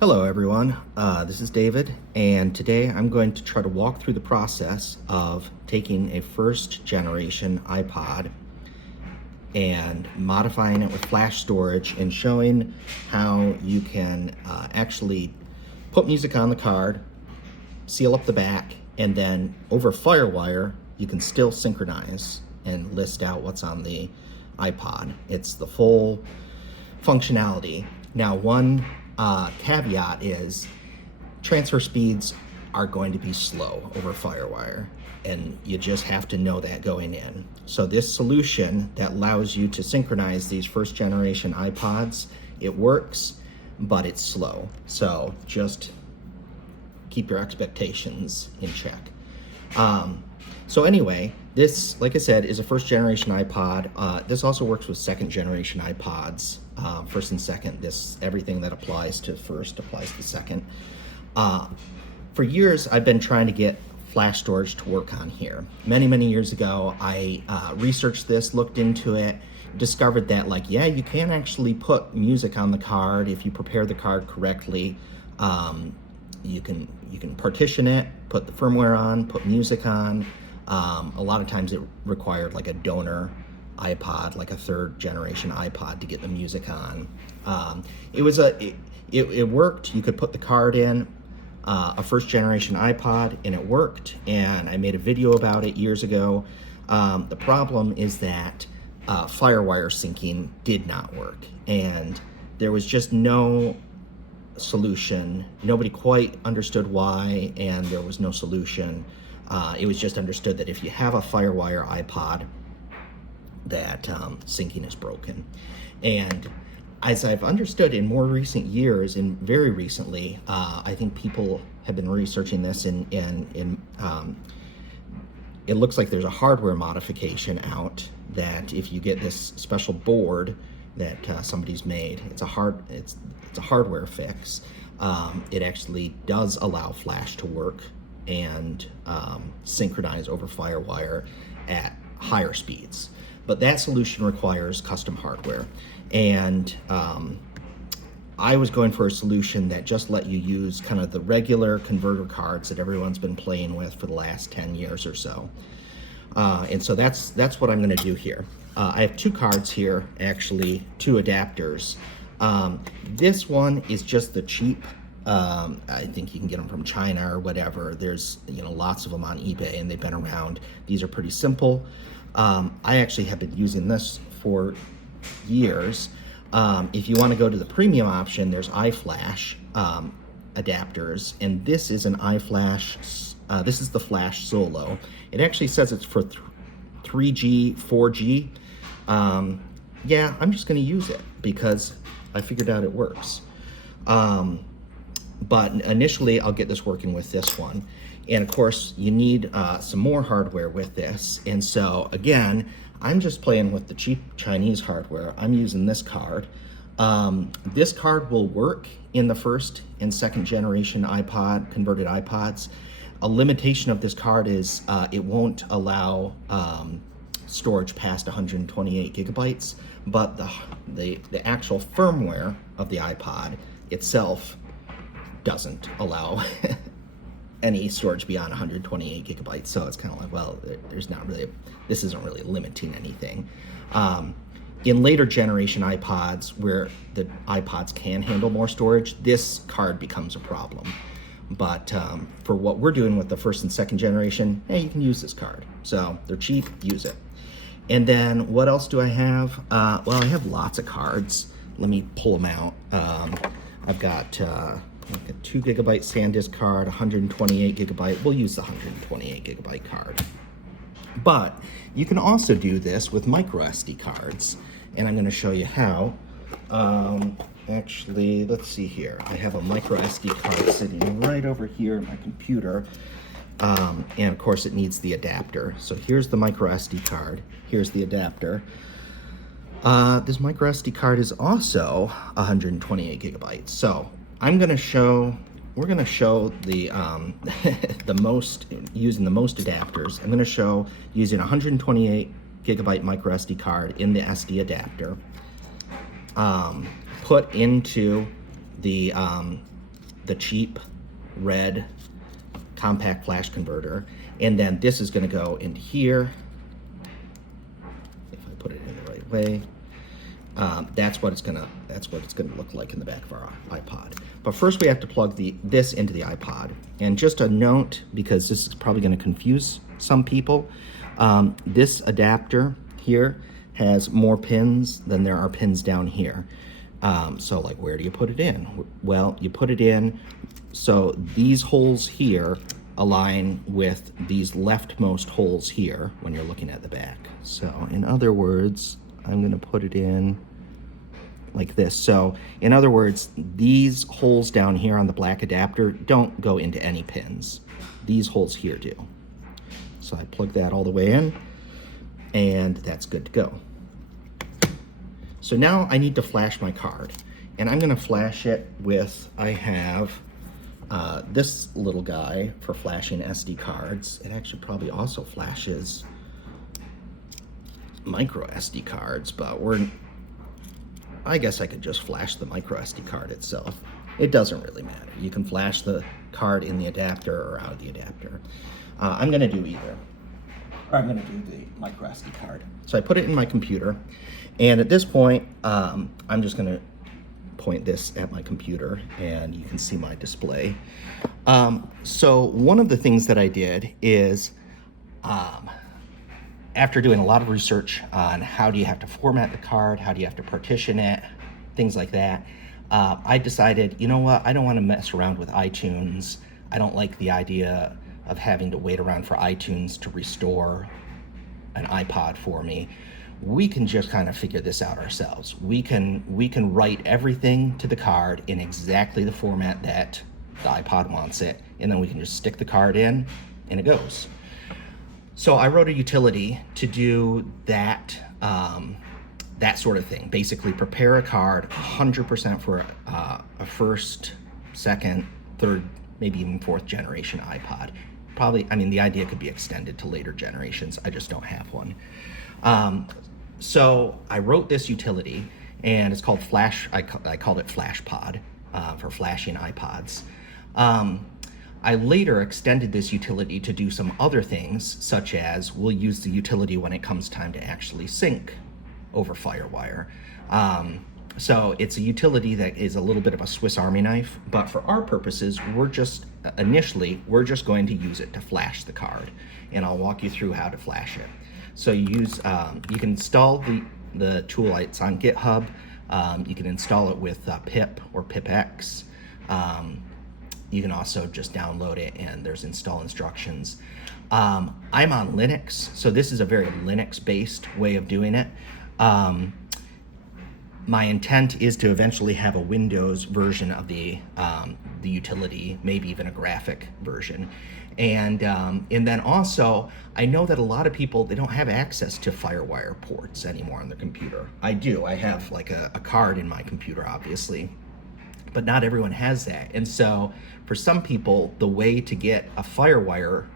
Hello everyone, this is David, and today I'm going to try to walk through the process of taking a first generation iPod and modifying it with flash storage and showing how you can actually put music on the card, seal up the back, and then over FireWire you can still synchronize and list out what's on the iPod. It's the full functionality. Now, one caveat is transfer speeds are going to be slow over FireWire, and you just have to know that going in. So this solution that allows you to synchronize these first generation iPods, it works, but it's slow. So just keep your expectations in check. So anyway, this, like I said, is a first generation iPod. This also works with second generation iPods. First and second, everything that applies to first applies to second. For years, I've been trying to get flash storage to work on here. Many years ago, I researched this, looked into it, discovered that you can actually put music on the card if you prepare the card correctly. You can partition it, put the firmware on, put music on. A lot of times it required a donor iPod, like a third generation iPod, to get the music on. It worked. You could put the card in a first generation iPod and it worked, and I made a video about it years ago. The problem is that FireWire syncing did not work, and there was just no solution. Nobody quite understood why, and there was no solution. It was just understood that if you have a FireWire iPod, that syncing is broken. And as I've understood in more recent years, and very recently, I think people have been researching this, and it looks like there's a hardware modification out that if you get this special board that somebody's made, it's a hardware fix. It actually does allow flash to work and synchronize over FireWire at higher speeds. But that solution requires custom hardware. And I was going for a solution that just let you use kind of the regular converter cards that everyone's been playing with for the last 10 years or so. And so that's what I'm gonna do here. I have two cards here, actually, two adapters. This one is just the cheap, I think you can get them from China or whatever. There's lots of them on eBay, and they've been around. These are pretty simple. I actually have been using this for years. If you want to go to the premium option, there's iFlash adapters, and this is an iFlash. This is the Flash Solo. It actually says it's for 3G, 4G. Yeah, I'm just going to use it because I figured out it works. But initially, I'll get this working with this one. And of course, you need some more hardware with this. And so again, I'm just playing with the cheap Chinese hardware. I'm using this card. This card will work in the first and second generation iPod, converted iPods. A limitation of this card is it won't allow storage past 128 gigabytes, but the actual firmware of the iPod itself doesn't allow any storage beyond 128 gigabytes. So it's kind of like, well, this isn't really limiting anything. In later generation iPods, where the iPods can handle more storage, this card becomes a problem. But for what we're doing with the first and second generation, hey, you can use this card. So they're cheap, use it. And then what else do I have? Well, I have lots of cards. Let me pull them out. I've got a 2 gigabyte SanDisk card, 128 gigabyte. We'll use the 128 gigabyte card. But you can also do this with micro SD cards, and I'm going to show you how. Actually, let's see here. I have a micro SD card sitting right over here in my computer, and of course it needs the adapter. So here's the micro SD card. Here's the adapter. This micro SD card is also 128 gigabytes. So we're going to show the using the most adapters. I'm going to show using 128 gigabyte micro SD card in the SD adapter, put into the the cheap red compact flash converter, and then this is going to go into here. If I put it in the right way, that's what it's gonna look like in the back of our iPod. But first, we have to plug this into the iPod. And just a note, because this is probably going to confuse some people, this adapter here has more pins than there are pins down here. So like, where do you put it in? Well, you put it in so these holes here align with these leftmost holes here when you're looking at the back. So in other words, I'm going to put it in like this. So in other words, these holes down here on the black adapter don't go into any pins. These holes here do. So I plug that all the way in, and that's good to go. So now I need to flash my card, and I'm going to flash it with, I have this little guy for flashing SD cards. It actually probably also flashes micro SD cards, but I guess I could just flash the micro SD card itself. It doesn't really matter. You can flash the card in the adapter or out of the adapter. I'm going to do either. Or I'm going to do the micro SD card. So I put it in my computer, and at this point, I'm just going to point this at my computer, and you can see my display. So one of the things that I did is, after doing a lot of research on how do you have to format the card, how do you have to partition it, things like that, I decided, you know what, I don't want to mess around with iTunes. I don't like the idea of having to wait around for iTunes to restore an iPod for me. We can just kind of figure this out ourselves. We can write everything to the card in exactly the format that the iPod wants it, and then we can just stick the card in, and it goes. So I wrote a utility to do that, that sort of thing. Basically, prepare a card 100% for a first, second, third, maybe even fourth generation iPod. Probably, I mean, the idea could be extended to later generations. I just don't have one. So I wrote this utility, and it's called Flash. I called it FlashPod for flashing iPods. I later extended this utility to do some other things, such as we'll use the utility when it comes time to actually sync over FireWire. So it's a utility that is a little bit of a Swiss Army knife, but for our purposes, initially, we're just going to use it to flash the card, and I'll walk you through how to flash it. So you can install the tool. It's on GitHub. You can install it with pip or pipx. You can also just download it, and there's install instructions. I'm on Linux, so this is a very Linux-based way of doing it. My intent is to eventually have a Windows version of the utility, maybe even a graphic version. And then also, I know that a lot of people, they don't have access to FireWire ports anymore on their computer. I do. I have like a card in my computer, obviously, but not everyone has that. And so for some people, the way to get a FireWire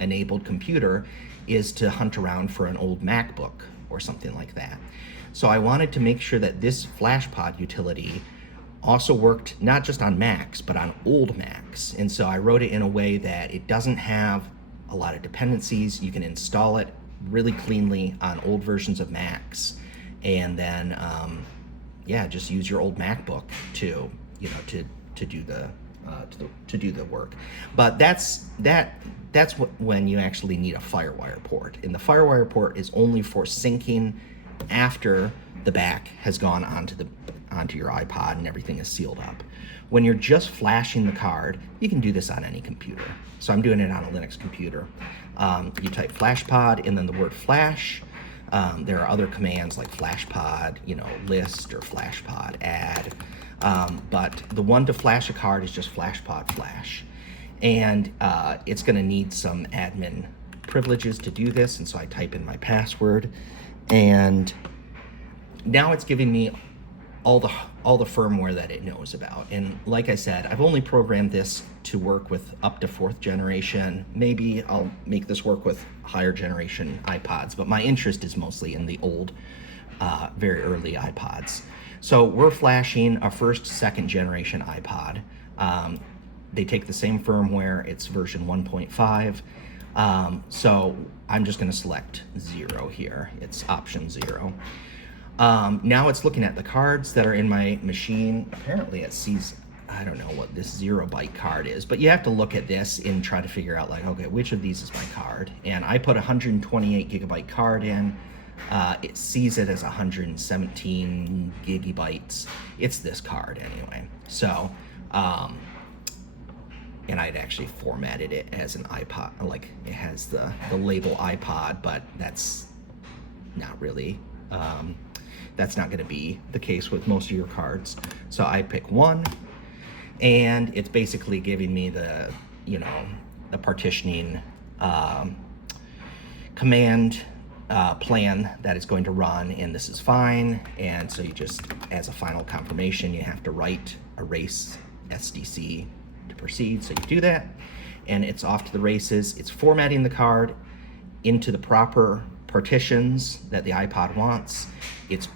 enabled computer is to hunt around for an old MacBook or something like that. So I wanted to make sure that this FlashPod utility also worked not just on Macs, but on old Macs. And so I wrote it in a way that it doesn't have a lot of dependencies. You can install it really cleanly on old versions of Macs, and then just use your old MacBook to do the work. But that's when you actually need a FireWire port, and the FireWire port is only for syncing after the back has gone onto your iPod and everything is sealed up. When you're just flashing the card, you can do this on any computer. So I'm doing it on a Linux computer. You type FlashPod and then the word flash. There are other commands like FlashPod, list, or FlashPod add. But the one to flash a card is just FlashPod flash. And it's going to need some admin privileges to do this, and so I type in my password, and now it's giving me all the firmware that it knows about. And like I said, I've only programmed this to work with up to 4th generation. Maybe I'll make this work with higher generation iPods, but my interest is mostly in the old, very early iPods. So we're flashing a 1st, 2nd generation iPod. they take the same firmware. It's version 1.5. So I'm just going to select 0 here. It's option 0. Now it's looking at the cards that are in my machine. Apparently it sees, I don't know what this 0 byte card is, but you have to look at this and try to figure out like, okay, which of these is my card? And I put a 128 gigabyte card in. It sees it as 117 gigabytes. It's this card anyway. So, and I'd actually formatted it as an iPod, like it has the label iPod, but that's not really, that's not gonna be the case with most of your cards. So I pick 1, and it's basically giving me the, you know, the partitioning command plan that it's going to run, and this is fine. And so you just, as a final confirmation, you have to write erase SDC to proceed. So you do that, and it's off to the races. It's formatting the card into the proper partitions that the iPod wants. It's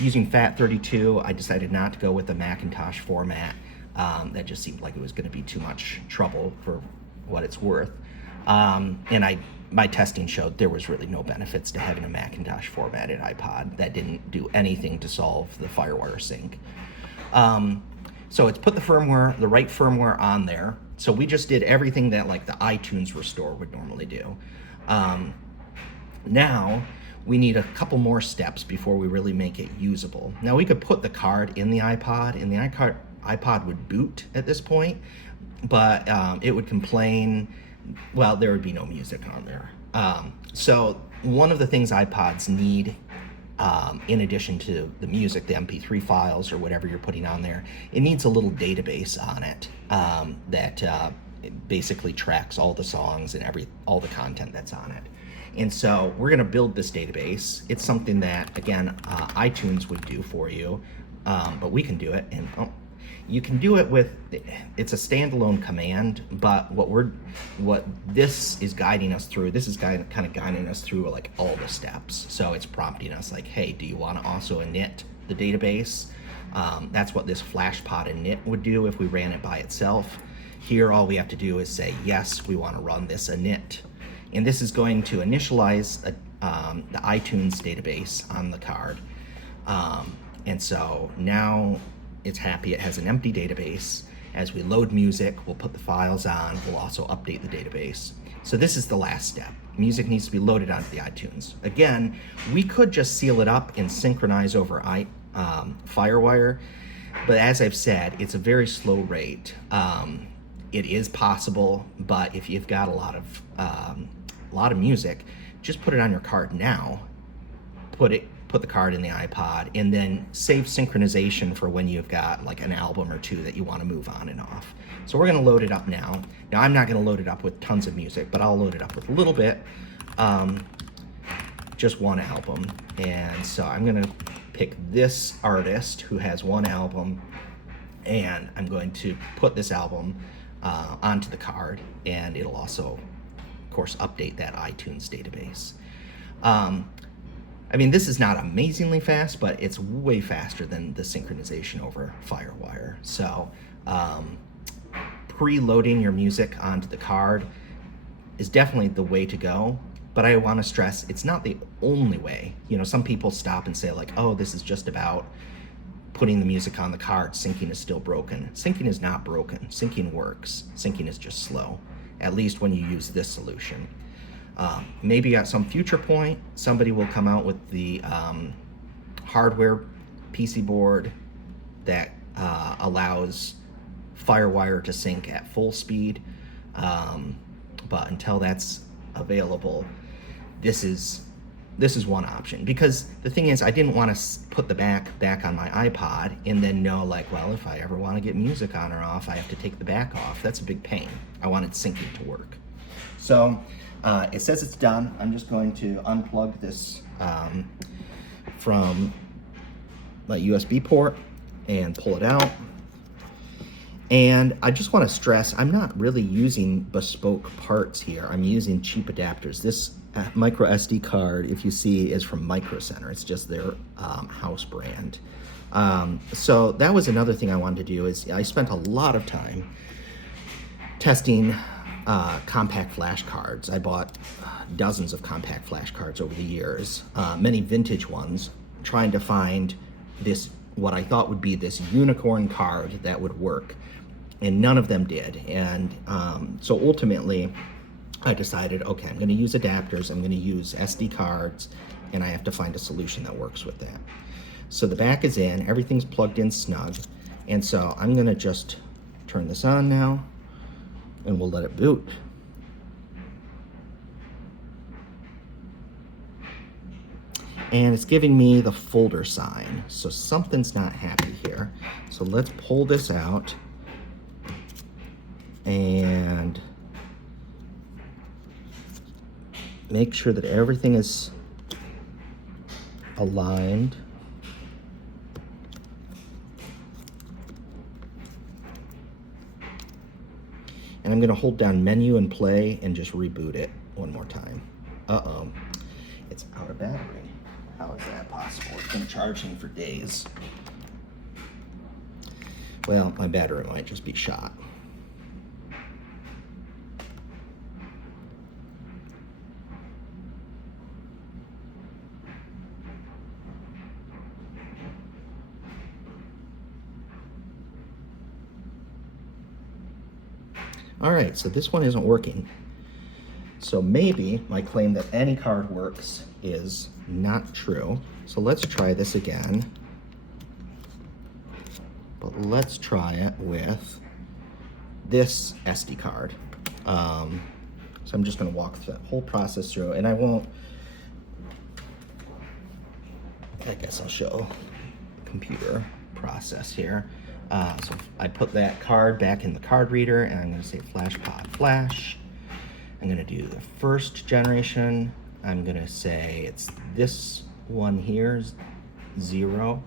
using FAT32. I decided not to go with the Macintosh format. That just seemed like it was going to be too much trouble for what it's worth. And my testing showed there was really no benefits to having a Macintosh formatted iPod. That didn't do anything to solve the FireWire sync. So it's put the right firmware on there. So we just did everything that like the iTunes restore would normally do. Now we need a couple more steps before we really make it usable. Now we could put the card in the iPod, and the iPod would boot at this point, but it would complain. Well, there would be no music on there. So one of the things iPods need, in addition to the music, the MP3 files or whatever you're putting on there, it needs a little database on it that basically tracks all the songs and all the content that's on it. And so we're going to build this database. It's something that, again, iTunes would do for you, but we can do it. And you can do it with, it's a standalone command, but what this is guiding us through, this is kind of guiding us through like all the steps. So it's prompting us like, hey, do you want to also init the database? That's what this FlashPod init would do if we ran it by itself. Here, all we have to do is say, yes, we want to run this init. And this is going to initialize the iTunes database on the card. And so now it's happy, it has an empty database. As we load music, we'll put the files on, we'll also update the database. So this is the last step. Music needs to be loaded onto the iTunes. Again, we could just seal it up and synchronize over FireWire, but as I've said, it's a very slow rate. It is possible, but if you've got a lot of music, just put it on your card now, put the card in the iPod, and then save synchronization for when you've got like an album or two that you want to move on and off. So we're going to load it up now. Now I'm not going to load it up with tons of music, but I'll load it up with a little bit, just one album. And so I'm going to pick this artist who has one album, and I'm going to put this album onto the card, and it'll also, of course, update that iTunes database. I mean, this is not amazingly fast, but it's way faster than the synchronization over FireWire. So preloading your music onto the card is definitely the way to go, but I want to stress it's not the only way. You know, some people stop and say like, oh, this is just about putting the music on the card. Syncing is still broken. Syncing is not broken. Syncing works. Syncing is just slow, at least when you use this solution. Maybe at some future point, somebody will come out with the hardware PC board that allows FireWire to sync at full speed. But until that's available, this is one option. Because the thing is, I didn't want to put the back on my iPod and then know like, well, if I ever want to get music on or off, I have to take the back off. That's a big pain. I wanted syncing to work. So it says it's done. I'm just going to unplug this from my USB port and pull it out. And I just want to stress, I'm not really using bespoke parts here. I'm using cheap adapters. This micro SD card, if you see, is from Micro Center. It's just their house brand. So that was another thing I wanted to do. Is I spent a lot of time testing compact flash cards. I bought dozens of compact flash cards over the years, many vintage ones, trying to find this, what I thought would be this unicorn card that would work, and none of them did. And so ultimately I decided, okay, I'm going to use adapters, I'm going to use SD cards, and I have to find a solution that works with that. So the back is in, everything's plugged in snug, and so I'm going to just turn this on now, and we'll let it boot. And it's giving me the folder sign, so something's not happy here. So let's pull this out and make sure that everything is aligned. And I'm going to hold down menu and play and just reboot it one more time. Uh-oh, it's out of battery. How is that possible? It's been charging for days. Well, my battery might just be shot. All right, so this one isn't working. So maybe my claim that any card works is not true. So let's try this again. But let's try it with this SD card. So I'm just gonna walk the whole process through, and I guess I'll show the computer process here. So I put that card back in the card reader, and I'm going to say FlashPod flash. I'm going to do the first generation. I'm going to say it's this one here, 0.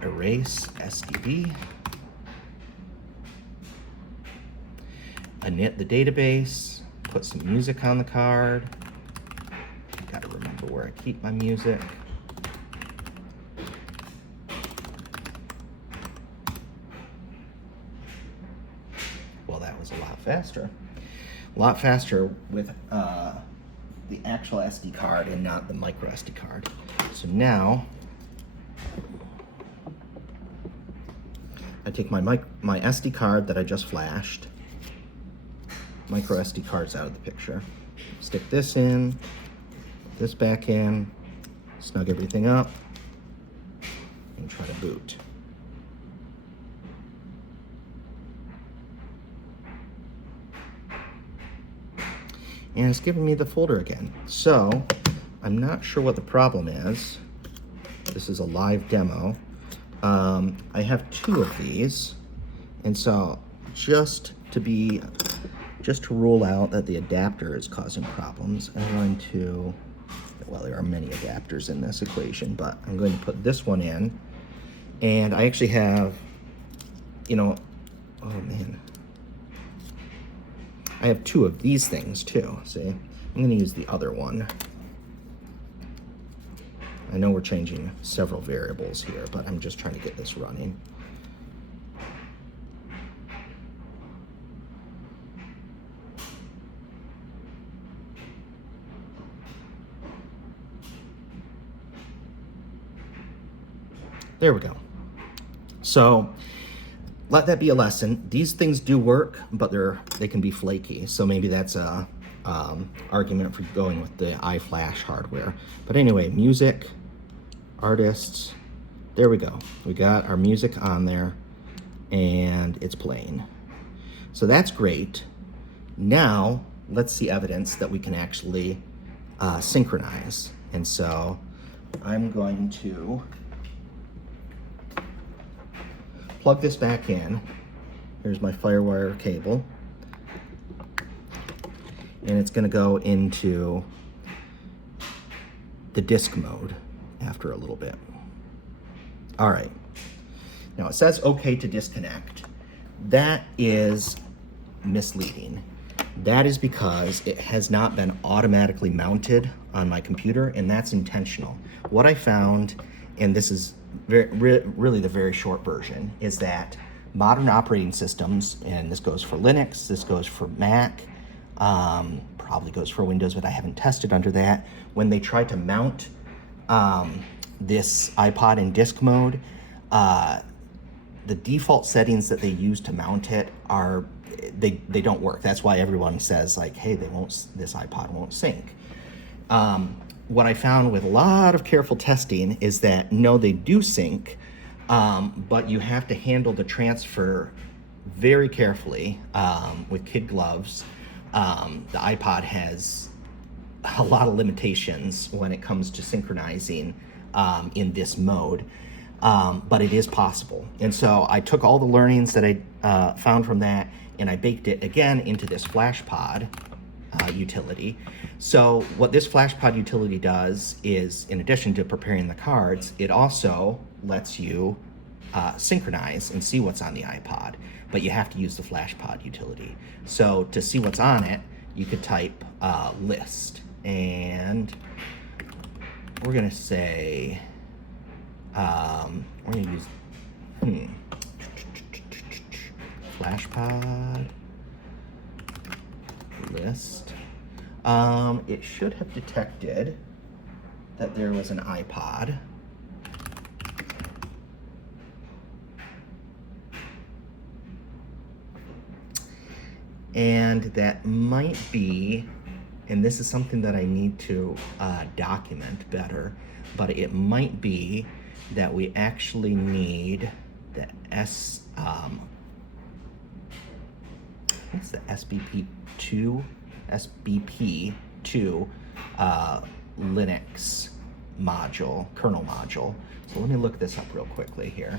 Erase SDB. Init the database. Put some music on the card. Got to remember where I keep my music. Well, that was a lot faster. A lot faster with the actual SD card and not the micro SD card. So now I take my SD card that I just flashed, micro SD card's out of the picture. Stick this in, put this back in, snug everything up, and try to boot. And it's giving me the folder again. So I'm not sure what the problem is. This is a live demo. I have 2 of these, and so just to rule out that the adapter is causing problems, I'm going to, well, there are many adapters in this equation, but I'm going to put this one in, and I actually have, oh man, I have 2 of these things too. See, I'm going to use the other one. I know we're changing several variables here, but I'm just trying to get this running. There we go. So let that be a lesson. These things do work, but they can be flaky. So maybe that's a argument for going with the iFlash hardware. But anyway, music, artists, there we go. We got our music on there and it's playing. So that's great. Now let's see evidence that we can actually synchronize. And so I'm going to plug this back in. Here's my FireWire cable. And it's going to go into the disk mode after a little bit. All right. Now it says okay to disconnect. That is misleading. That is because it has not been automatically mounted on my computer, and that's intentional. What I found, and this is really the very short version, is that modern operating systems, and this goes for Linux, this goes for Mac, probably goes for Windows, but I haven't tested under that. When they try to mount this iPod in disk mode, the default settings that they use to mount it are, they don't work. That's why everyone says like, hey, this iPod won't sync. What I found with a lot of careful testing is that no, they do sync, but you have to handle the transfer very carefully with kid gloves. The iPod has a lot of limitations when it comes to synchronizing in this mode, but it is possible. And so I took all the learnings that I found from that, and I baked it again into this FlashPod utility. So what this FlashPod utility does is, in addition to preparing the cards, it also lets you synchronize and see what's on the iPod, but you have to use the FlashPod utility. So to see what's on it, you could type list, and we're gonna say, we're gonna use FlashPod list. It should have detected that there was an iPod. And that might be, and this is something that I need to document better, but it might be that we actually need the what's the SBP2 Linux module, kernel module. So let me look this up real quickly here.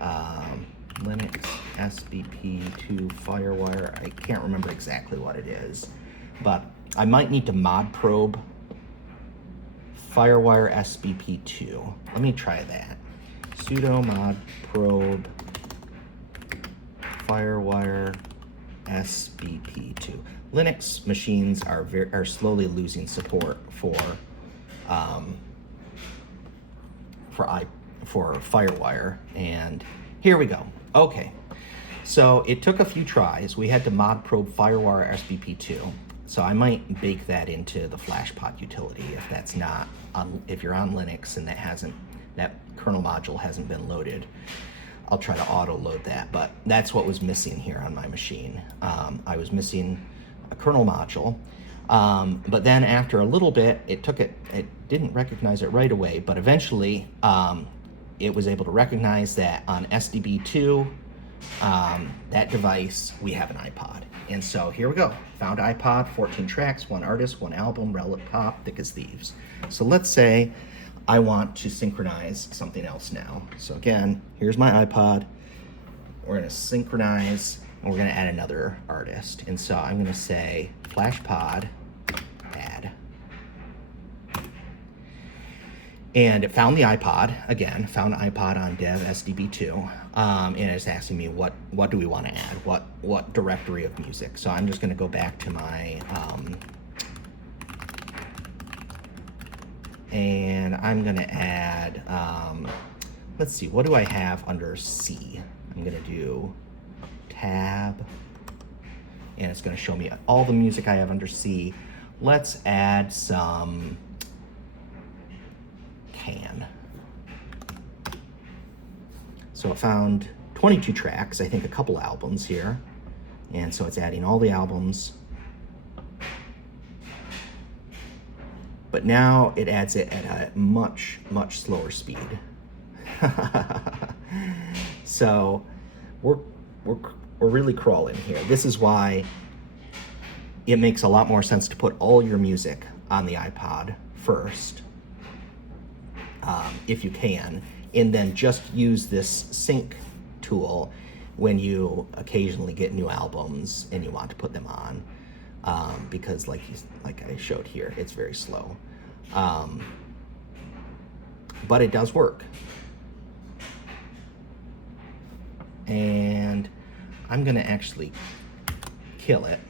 Linux SBP2 FireWire. I can't remember exactly what it is, but I might need to mod probe FireWire SBP2. Let me try that. Sudo mod probe FireWire SBP2. Linux machines are slowly losing support for FireWire, and here we go. Okay, so it took a few tries. We had to mod probe FireWire SBP2. So I might bake that into the FlashPod utility if that's not if you're on Linux and that kernel module hasn't been loaded. I'll try to auto load that, but that's what was missing here on my machine. I was missing a kernel module, but then after a little bit, it didn't recognize it right away, but eventually it was able to recognize that on SDB2, that device, we have an iPod. And so here we go, found iPod, 14 tracks, 1 artist, 1 album, Relic Pop, Thick as Thieves. So let's say I want to synchronize something else now. So again, here's my iPod. We're gonna synchronize, and we're gonna add another artist. And so I'm gonna say FlashPod add. And it found the iPod, again, found iPod on dev SDB2, and it's asking me what do we want to add, what directory of music. So I'm just going to go back to my, and I'm going to add, let's see, what do I have under C? I'm going to do tab, and it's going to show me all the music I have under C. Let's add some can. So it found 22 tracks, I think a couple albums here. And so it's adding all the albums. But now it adds it at a much, much slower speed. So we're really crawling here. This is why it makes a lot more sense to put all your music on the iPod first, if you can, and then just use this sync tool when you occasionally get new albums and you want to put them on, because like I showed here, it's very slow. But it does work. And I'm gonna actually kill it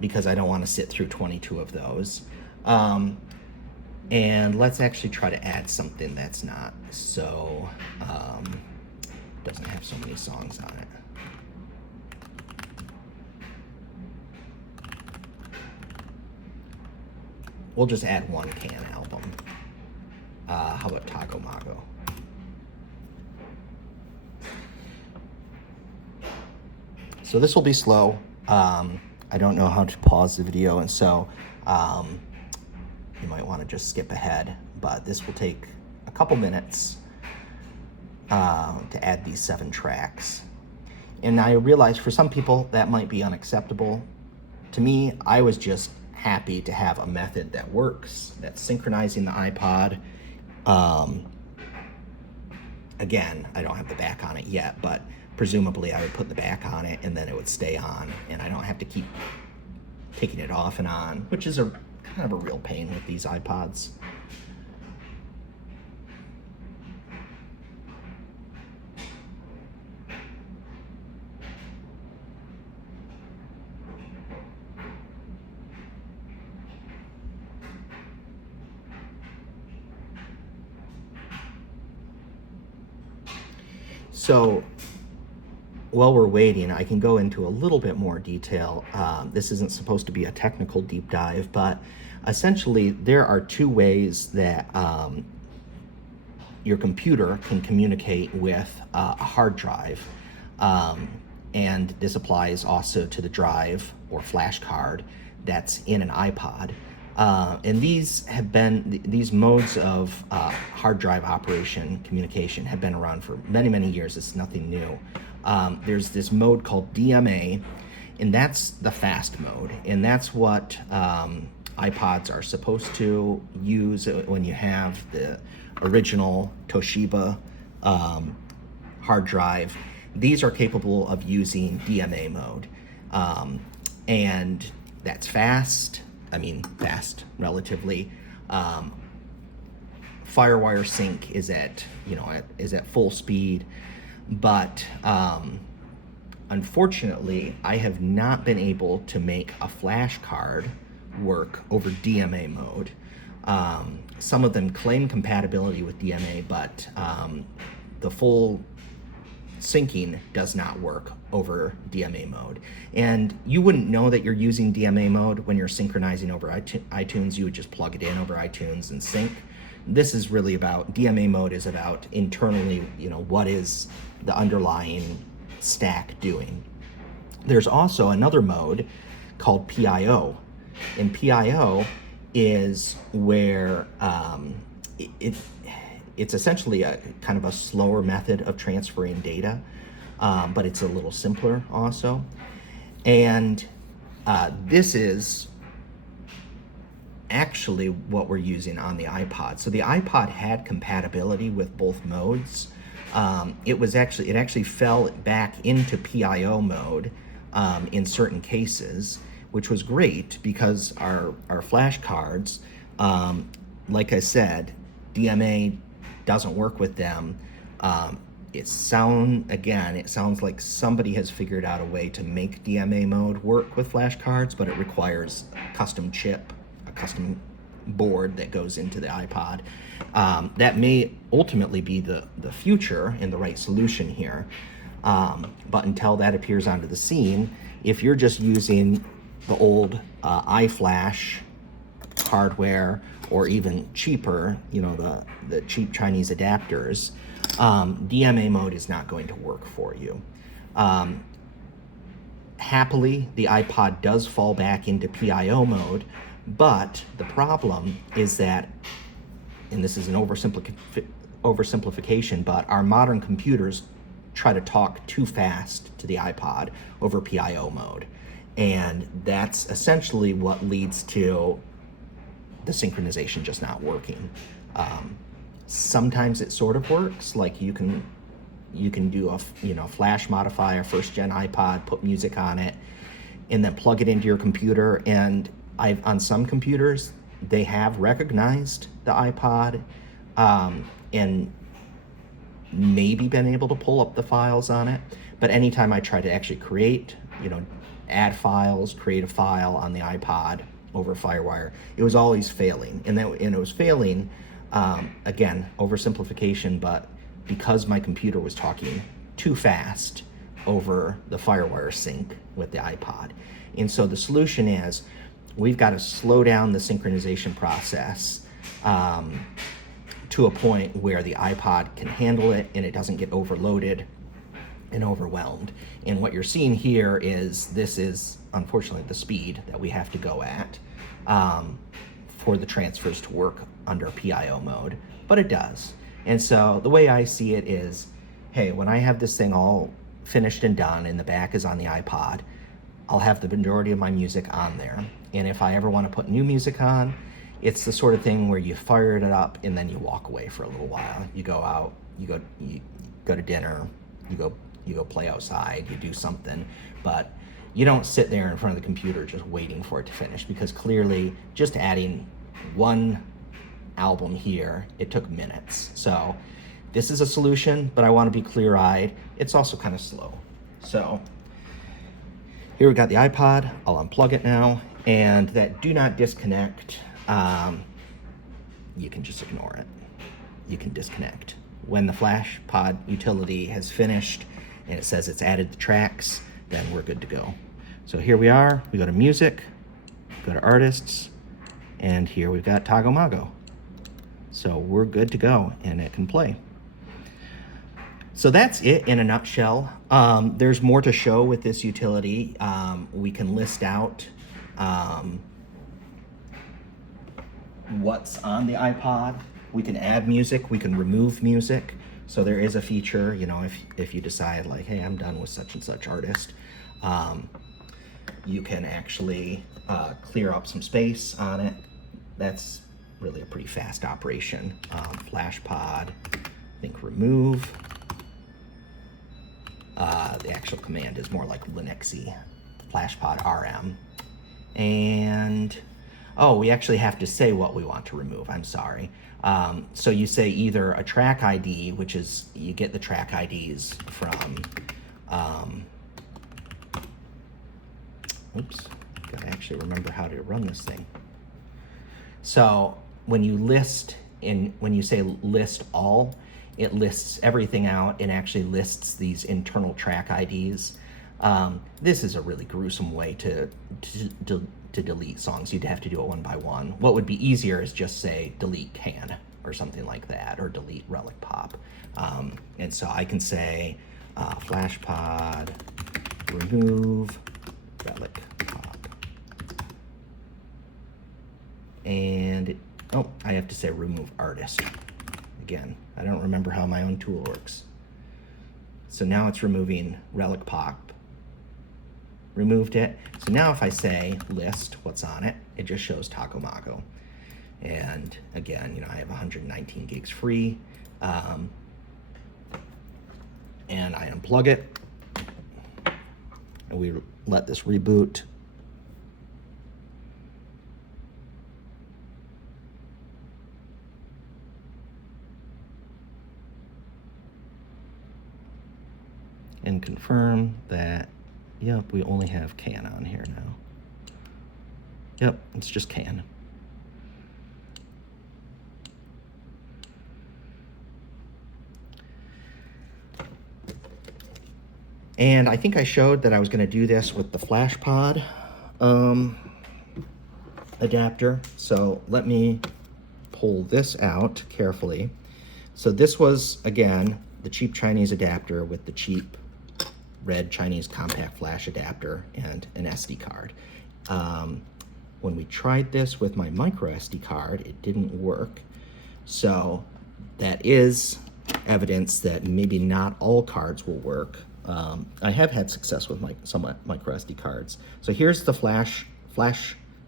because I don't want to sit through 22 of those. And let's actually try to add something that's not so doesn't have so many songs on it. We'll just add one Can album. How about Taco Mago? So this will be slow. I don't know how to pause the video, and so you might want to just skip ahead, but this will take a couple minutes to add these 7 tracks. And I realize for some people that might be unacceptable. To me, I was just happy to have a method that works, that's synchronizing the iPod. Again, I don't have the back on it yet, but presumably I would put the back on it and then it would stay on, and I don't have to keep taking it off and on, which is a kind of a real pain with these iPods. So while we're waiting, I can go into a little bit more detail. This isn't supposed to be a technical deep dive, but essentially there are 2 ways that your computer can communicate with a hard drive. And this applies also to the drive or flash card that's in an iPod. And these modes of hard drive operation communication have been around for many, many years. It's nothing new. There's this mode called DMA, and that's the fast mode. And that's what iPods are supposed to use when you have the original Toshiba hard drive. These are capable of using DMA mode. And that's fast. I mean, fast relatively. FireWire sync is at full speed, but unfortunately, I have not been able to make a flash card work over DMA mode. Some of them claim compatibility with DMA, but the full syncing does not work over DMA mode. And you wouldn't know that you're using DMA mode when you're synchronizing over iTunes. You would just plug it in over iTunes and sync. This is really about, DMA mode is about internally, what is the underlying stack doing. There's also another mode called PIO. And PIO is where it's essentially a kind of a slower method of transferring data, but it's a little simpler also. And this is actually what we're using on the iPod. So the iPod had compatibility with both modes. It actually fell back into PIO mode in certain cases, which was great because our flash cards, like I said, DMA doesn't work with them. It sounds like somebody has figured out a way to make DMA mode work with flash cards, but it requires a custom chip, a custom board that goes into the iPod. That may ultimately be the future and the right solution here. But until that appears onto the scene, if you're just using the old iFlash hardware, or even cheaper, the cheap Chinese adapters, DMA mode is not going to work for you. Happily, the iPod does fall back into PIO mode, but the problem is that, and this is an oversimplification, but our modern computers try to talk too fast to the iPod over PIO mode. And that's essentially what leads to the synchronization just not working. Sometimes it sort of works, like you can do a flash modify a first gen iPod, put music on it, and then plug it into your computer. And on some computers, they have recognized the iPod and maybe been able to pull up the files on it. But anytime I try to actually create, add files, create a file on the iPod over FireWire, it was always failing. And it was failing, again, oversimplification, but because my computer was talking too fast over the FireWire sync with the iPod. And so the solution is we've got to slow down the synchronization process to a point where the iPod can handle it and it doesn't get overloaded and overwhelmed. And what you're seeing here is this is unfortunately the speed that we have to go at for the transfers to work under PIO mode, but it does. And so the way I see it is, hey, when I have this thing all finished and done and the back is on the iPod, I'll have the majority of my music on there. And if I ever want to put new music on, it's the sort of thing where you fire it up and then you walk away for a little while. You go out, you go to dinner, you go play outside, you do something, but you don't sit there in front of the computer just waiting for it to finish, because clearly just adding one album here, it took minutes. So this is a solution, but I want to be clear-eyed. It's also kind of slow. So here we got the iPod. I'll unplug it now, and that do not disconnect, you can just ignore it. You can disconnect. When the FlashPod utility has finished and it says it's added the tracks, then we're good to go. So here we are, we go to music, go to artists, and here we've got Tagomago. So we're good to go and it can play. So that's it in a nutshell. There's more to show with this utility. We can list out what's on the iPod. We can add music, we can remove music. So there is a feature, you know, if you decide like, hey, I'm done with such and such artist, you can actually clear up some space on it. That's really a pretty fast operation. FlashPod, I think remove. The actual command is more like Linuxy, FlashPod RM. And, oh, we actually have to say what we want to remove, I'm sorry. So you say either a track ID, which is, you get the track IDs from, oops, gotta actually remember how to run this thing. So when you list, when you say list all, it lists everything out and actually lists these internal track IDs. This is a really gruesome way to delete songs. You'd have to do it one by one. What would be easier is just say delete can or something like that, or delete relic pop. And so I can say FlashPod remove relic pop. And oh, I have to say remove artist. Again, I don't remember how my own tool works. So now it's removing relic pop. Removed it. So now if I say list what's on it, it just shows Tagomago. And again, you know, I have 119 gigs free. And I unplug it. And we let this reboot. And confirm that, yep, we only have can on here now. Yep, it's just can. And I think I showed that I was going to do this with the FlashPod adapter. So let me pull this out carefully. So this was, again, the cheap Chinese adapter with the cheap red Chinese compact flash adapter and an SD card. When we tried this with my micro SD card, it didn't work. So that is evidence that maybe not all cards will work. I have had success with some micro SD cards. So here's the Flash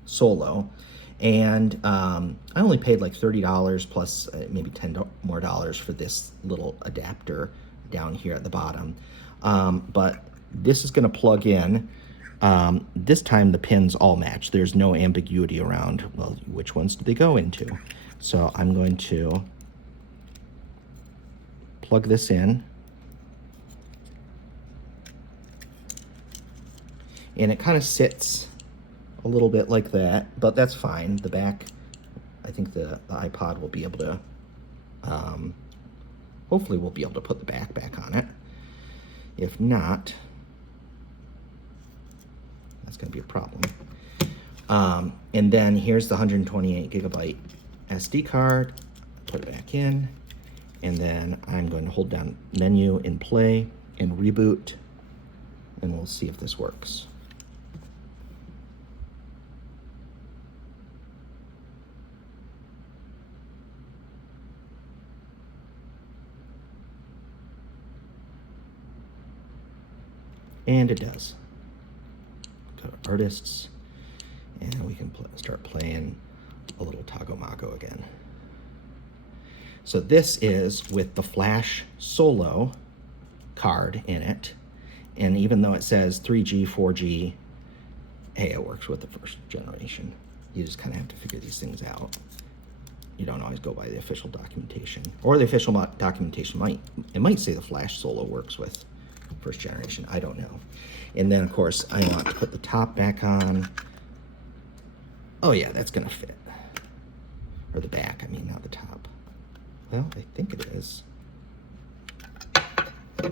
Solo, and I only paid like $30 plus maybe $10 more for this little adapter down here at the bottom. But this is going to plug in. This time the pins all match. There's no ambiguity around, well, which ones do they go into? So I'm going to plug this in. And it kind of sits a little bit like that, but that's fine. The back, I think the iPod will be able to, hopefully we'll be able to put the back on it. If not, that's going to be a problem. And then here's the 128 gigabyte SD card. Put it back in, and then I'm going to hold down menu in play and reboot, and we'll see if this works. And it does. Go to artists, and we can start playing a little Tagomago again. So this is with the Flash Solo card in it, and even though it says 3G, 4G, hey, it works with the first generation. You just kind of have to figure these things out. You don't always go by the official documentation, or the official documentation might say the Flash Solo works with first generation. I don't know. And then of course I want to put the top back on. Oh yeah, that's gonna fit. Or the back, I mean, not the top. Well, I think it is. I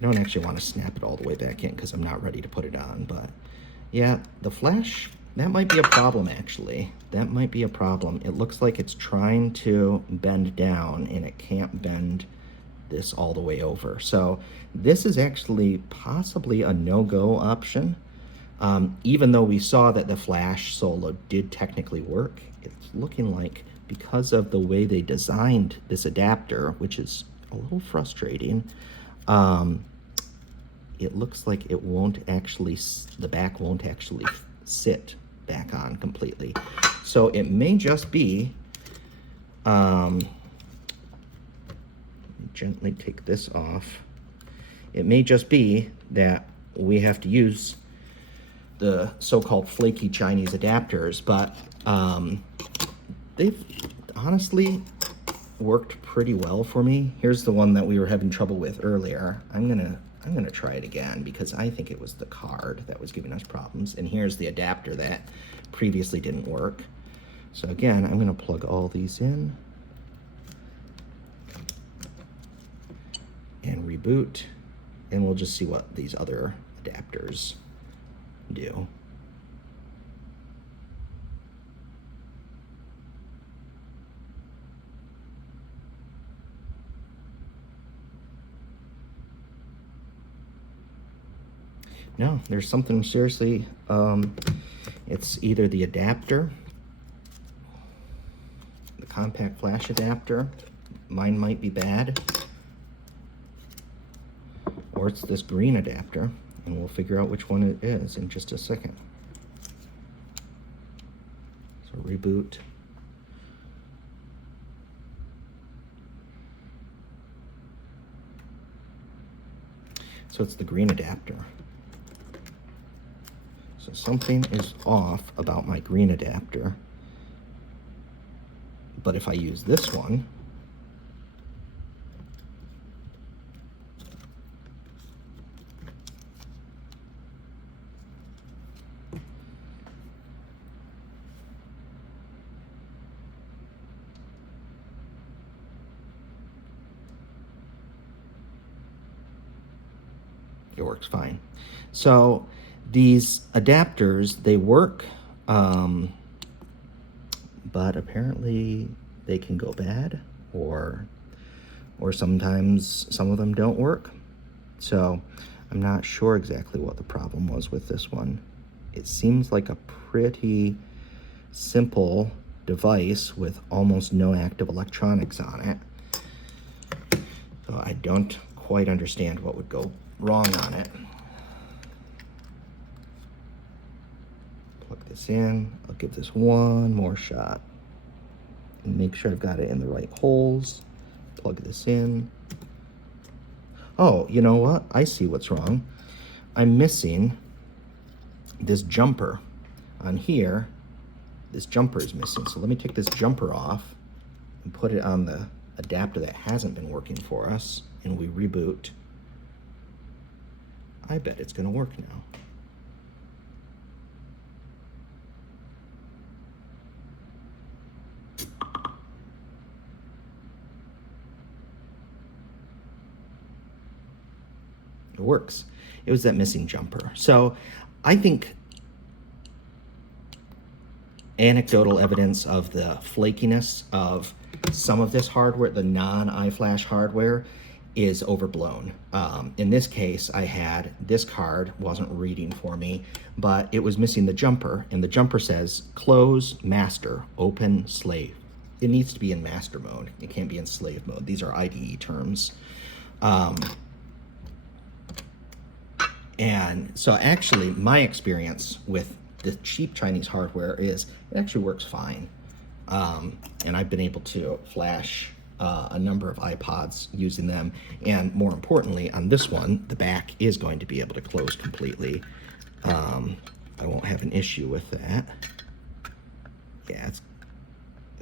don't actually want to snap it all the way back in because I'm not ready to put it on, but yeah, the Flash, that might be a problem actually. That might be a problem. It looks like it's trying to bend down and it can't bend this all the way over. So this is actually possibly a no-go option. Even though we saw that the Flash Solo did technically work, it's looking like because of the way they designed this adapter, which is a little frustrating, it looks like it won't actually, the back won't actually sit back on completely. So it may just be, gently take this off. It may just be that we have to use the so-called flaky Chinese adapters, but they've honestly worked pretty well for me. Here's the one that we were having trouble with earlier. I'm gonna try it again because I think it was the card that was giving us problems. And here's the adapter that previously didn't work. So again, I'm gonna plug all these in and reboot, and we'll just see what these other adapters do. No, there's something seriously, it's either the adapter, the compact flash adapter, mine might be bad, or it's this green adapter, and we'll figure out which one it is in just a second. So reboot. So it's the green adapter. So something is off about my green adapter. But if I use this one, it works fine. So these adapters, they work, but apparently they can go bad, or sometimes some of them don't work. So I'm not sure exactly what the problem was with this one. It seems like a pretty simple device with almost no active electronics on it. So I don't quite understand what would go wrong on it. Plug this in. I'll give this one more shot and make sure I've got it in the right holes. Plug this in. Oh, you know what? I see what's wrong. I'm missing this jumper on here. This jumper is missing. So let me take this jumper off and put it on the adapter that hasn't been working for us, and we reboot. I bet it's going to work now. works. It was that missing jumper. So I think anecdotal evidence of the flakiness of some of this hardware, the non-iFlash hardware, is overblown. In this case, I had this card wasn't reading for me, but it was missing the jumper, and the jumper says close master, open slave. It needs to be in master mode. It can't be in slave mode. These are IDE terms. And so actually my experience with the cheap Chinese hardware is it actually works fine. And I've been able to flash a number of iPods using them. And more importantly, on this one, the back is going to be able to close completely. I won't have an issue with that. Yeah, it's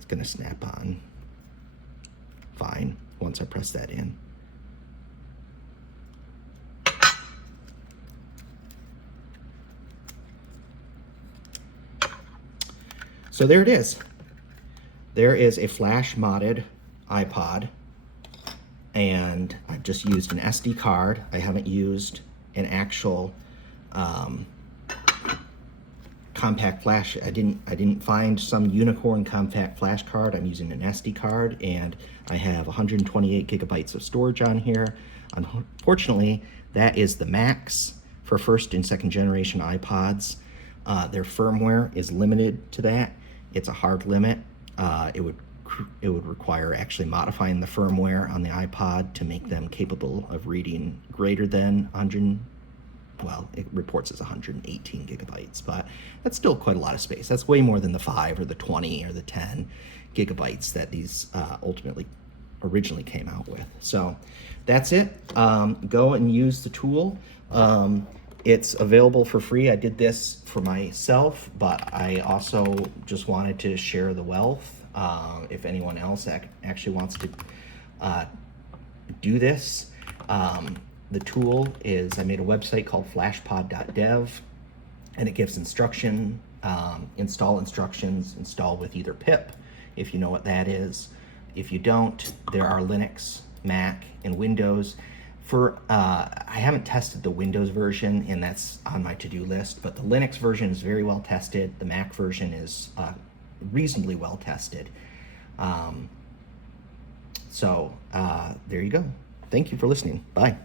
gonna snap on fine once I press that in. So there it is. There is a flash modded iPod, and I've just used an SD card. I haven't used an actual compact flash. I didn't find some unicorn compact flash card. I'm using an SD card, and I have 128 gigabytes of storage on here. Unfortunately, that is the max for first and second generation iPods. Their firmware is limited to that. It's a hard limit. It would require actually modifying the firmware on the iPod to make them capable of reading greater than 100. Well, it reports as 118 gigabytes, but that's still quite a lot of space. That's way more than the 5 or the 20 or the 10 gigabytes that these originally came out with. So that's it. Go and use the tool. It's available for free. I did this for myself, but I also just wanted to share the wealth. If anyone else actually wants to do this, the tool is, I made a website called flashpod.dev, and it gives install instructions, install with either pip, if you know what that is. If you don't, there are Linux, Mac, and Windows. I haven't tested the Windows version, and that's on my to-do list, but the Linux version is very well tested. The Mac version is reasonably well tested. So there you go. Thank you for listening. Bye.